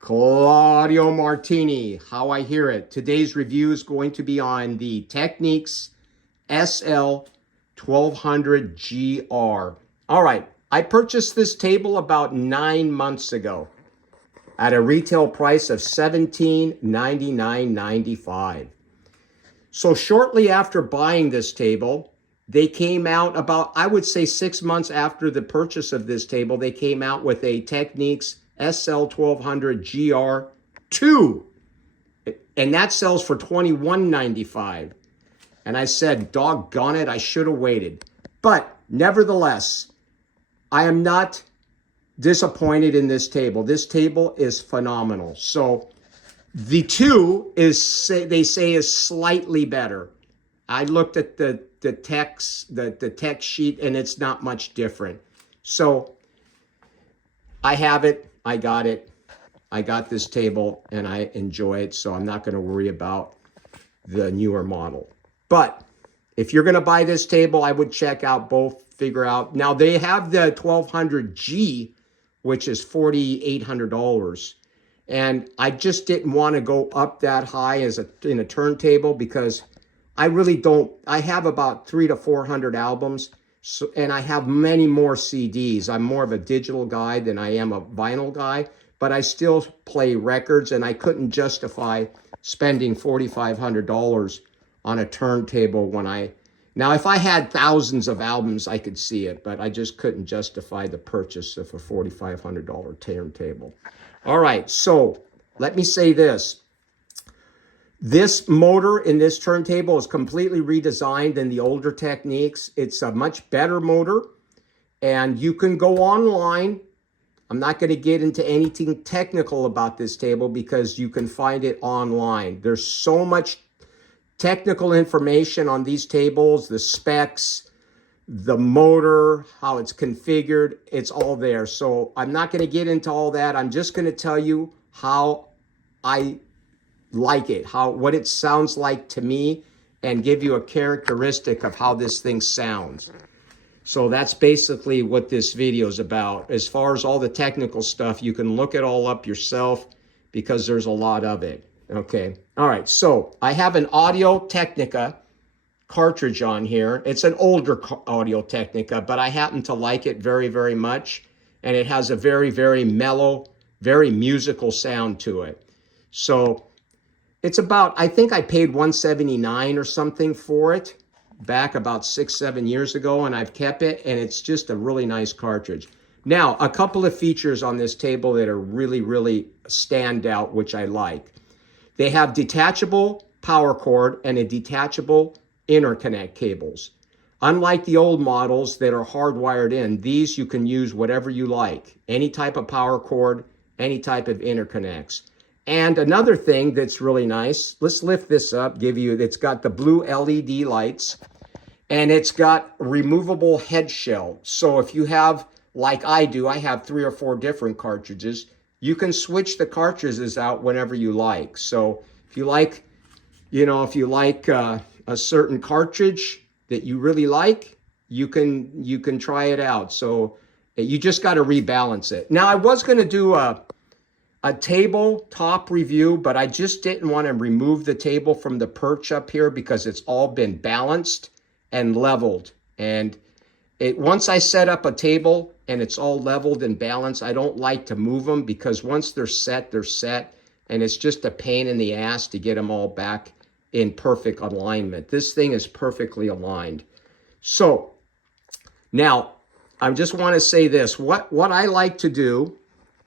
Claudio Martini, how I hear it. Today's review is going to be on the Technics SL-1200GR. All right, I purchased this table about 9 months ago at a retail price of $1799.95. So shortly after buying this table, they came out about, I would say 6 months after the purchase of this table, they came out with a Technics SL-1200GR2. And that sells for $21.95. And I said, doggone it, I should have waited. But nevertheless, I am not disappointed in this table. This table is phenomenal. So the two they say is slightly better. I looked at the text sheet and it's not much different. So I have it, I got it. I got this table and I enjoy it, so I'm not going to worry about the newer model. But if you're going to buy this table, I would check out both, figure out. Now they have the 1200G, which is $4,800. And I just didn't want to go up that high in a turntable because I really don't. I have about 300 to 400 albums, and I have many more CDs. I'm more of a digital guy than I am a vinyl guy, but I still play records, and I couldn't justify spending $4,500 on a turntable now, if I had thousands of albums, I could see it, but I just couldn't justify the purchase of a $4,500 turntable. All right, so let me say this. This motor in this turntable is completely redesigned than the older Techniques. It's a much better motor, and you can go online. I'm not going to get into anything technical about this table because you can find it online. There's so much technical information on these tables, the specs, the motor, how it's configured, it's all there. So I'm not going to get into all that. I'm just going to tell you how I like it, what it sounds like to me, and give you a characteristic of how this thing sounds. So that's basically what this video is about. As far as all the technical stuff, you can look it all up yourself because there's a lot of it. Okay. All right. So I have an Audio Technica cartridge on here. It's an older Audio Technica, but I happen to like it very, very much. And it has a very, very mellow, very musical sound to it. So it's about, I think I paid $179 or something for it back about 6-7 years ago, and I've kept it, and it's just a really nice cartridge. Now, a couple of features on this table that are really, really stand out, which I like. They have detachable power cord and a detachable interconnect cables. Unlike the old models that are hardwired in, these you can use whatever you like. Any type of power cord, any type of interconnects. And another thing that's really nice, let's lift this up, it's got the blue LED lights, and it's got removable head shell. So if you have, like I do, I have 3 or 4 different cartridges, you can switch the cartridges out whenever you like. So if you like, a certain cartridge that you really like, you can try it out. So you just got to rebalance it. Now I was going to do a tabletop review, but I just didn't want to remove the table from the perch up here because it's all been balanced and leveled. And once I set up a table and it's all leveled and balanced, I don't like to move them because once they're set, and it's just a pain in the ass to get them all back in perfect alignment. This thing is perfectly aligned. So now I just want to say this, what I like to do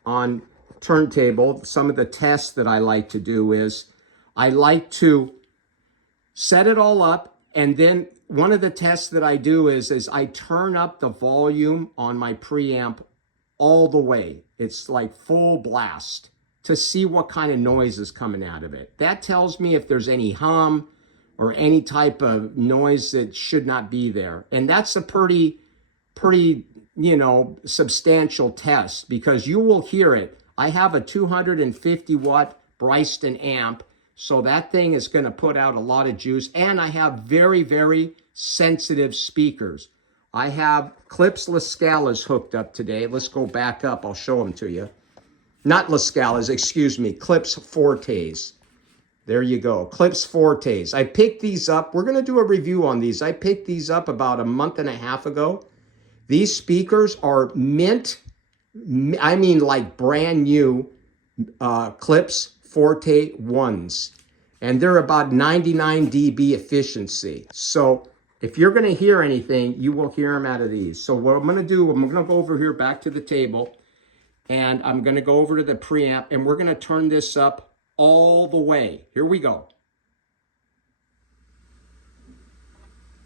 on turntable, some of the tests that I like to do is I like to set it all up, and then one of the tests that I do is I turn up the volume on my preamp all the way. It's like full blast to see what kind of noise is coming out of it. That tells me if there's any hum or any type of noise that should not be there. And that's a pretty, substantial test because you will hear it. I have a 250 watt Bryston amp, so that thing is going to put out a lot of juice. And I have very, very sensitive speakers. I have clipsless scalas hooked up today. Let's go back up. I'll show them to you. not La Scalas, excuse me, Klipsch Fortes. There you go, Klipsch Fortes. I picked these up. We're going to do a review on these. I picked these up about a month and a half ago. These speakers are mint, I mean like brand new Klipsch Forte 1s. And they're about 99 dB efficiency. So if you're going to hear anything, you will hear them out of these. So what I'm going to do, I'm going to go over here back to the table, and I'm going to go over to the preamp, and we're going to turn this up all the way. Here we go.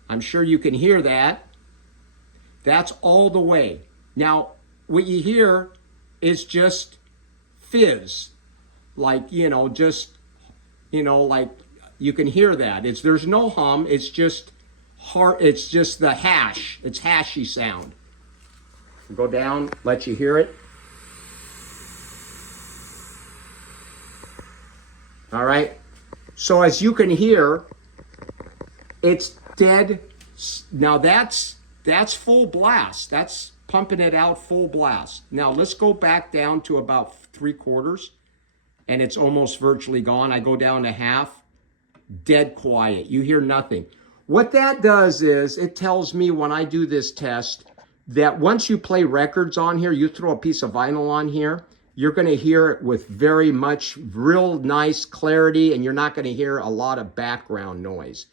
I'm sure you can hear that. That's all the way. Now, what you hear is just fizz, like, like you can hear that. There's no hum. It's just hard. It's just the hash. It's hashy sound. Go down, let you hear it. All right. So as you can hear, it's dead. Now that's full blast. That's pumping it out full blast. Now let's go back down to about 3/4. And it's almost virtually gone. I go down to half, dead quiet. You hear nothing. What that does is it tells me when I do this test that once you play records on here, you throw a piece of vinyl on here, you're going to hear it with very much real nice clarity, and you're not going to hear a lot of background noise.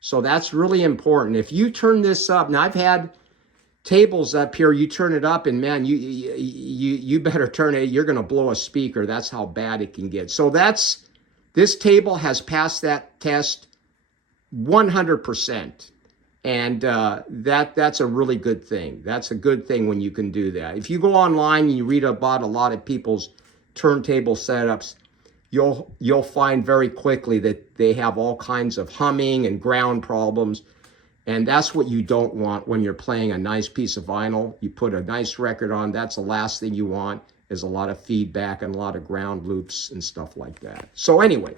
So that's really important. If you turn this up, now I've had tables up here, you turn it up and man, you better turn it, you're going to blow a speaker. That's how bad it can get. So this table has passed that test 100%. And that's a really good thing. That's a good thing when you can do that. If you go online and you read about a lot of people's turntable setups, you'll find very quickly that they have all kinds of humming and ground problems. And that's what you don't want when you're playing a nice piece of vinyl. You put a nice record on, that's the last thing you want, is a lot of feedback and a lot of ground loops and stuff like that. So anyway,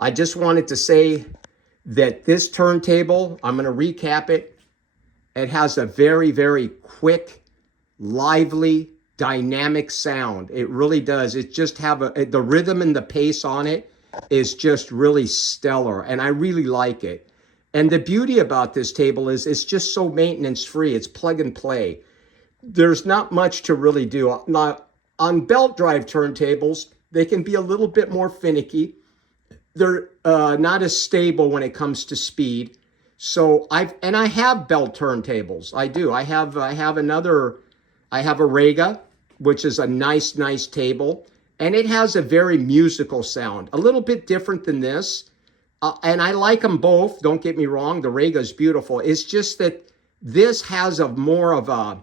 I just wanted to say that this turntable, I'm going to recap it. It has a very, very quick, lively, dynamic sound. It really does. It just the rhythm and the pace on it is just really stellar, and I really like it. And the beauty about this table is it's just so maintenance free. It's plug and play. There's not much to really do. Now, on belt drive turntables, they can be a little bit more finicky. They're not as stable when it comes to speed. So I have belt turntables. I do. I have a Rega, which is a nice table. And it has a very musical sound, a little bit different than this. And I like them both, don't get me wrong. The Rega is beautiful. It's just that this has more of a,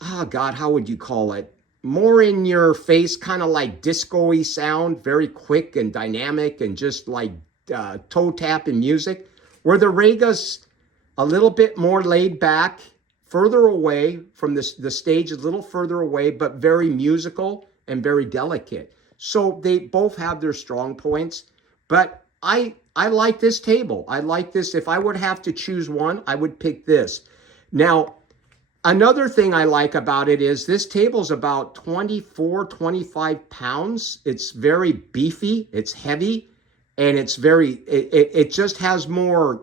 oh God, how would you call it? More in your face, kind of like disco-y sound, very quick and dynamic and just like toe tapping music. Where the Rega's a little bit more laid back, further away from the stage, a little further away, but very musical and very delicate. So they both have their strong points, but I like this table. I like this. If I would have to choose one, I would pick this. Now, another thing I like about it is this table's about 25 pounds. It's very beefy, it's heavy, and it's it just has more,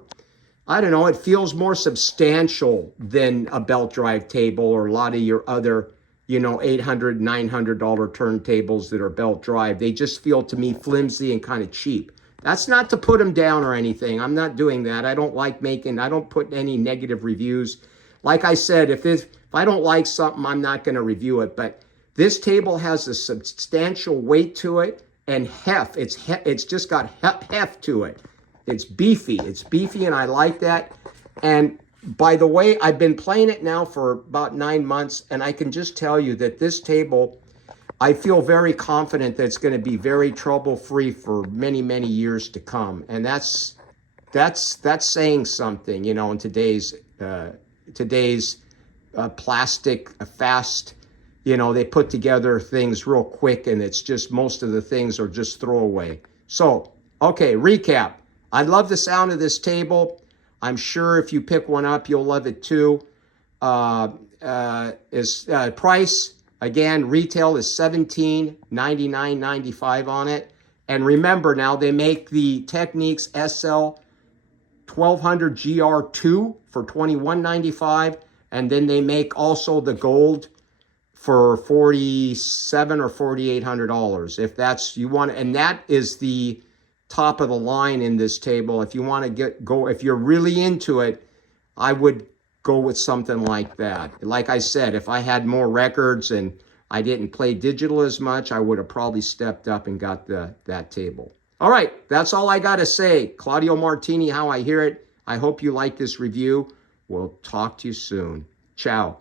I don't know, it feels more substantial than a belt drive table or a lot of your other $800, $900 turntables that are belt drive. They just feel to me flimsy and kind of cheap. That's not to put them down or anything. I'm not doing that. I don't put any negative reviews. Like I said, if I don't like something, I'm not going to review it. But this table has a substantial weight to it and heft. It's just got heft to it. It's beefy, and I like that. And by the way, I've been playing it now for about 9 months, and I can just tell you that this table, I feel very confident that it's going to be very trouble-free for many, many years to come. And that's saying something, in today's plastic, fast, they put together things real quick, and it's just most of the things are just throwaway. So, okay, recap. I love the sound of this table. I'm sure if you pick one up, you'll love it too. Price, Again, retail is $1799.95 on it. And remember now, they make the Technics SL-1200GR2 for $21.95. And then they make also the gold for $4,700 or $4,800 if that's you want. And that is the top of the line in this table. If you want to go, if you're really into it, I would go with something like that. Like I said, if I had more records and I didn't play digital as much, I would have probably stepped up and got that table. All right, that's all I got to say. Claudio Martini, how I hear it. I hope you like this review. We'll talk to you soon. Ciao.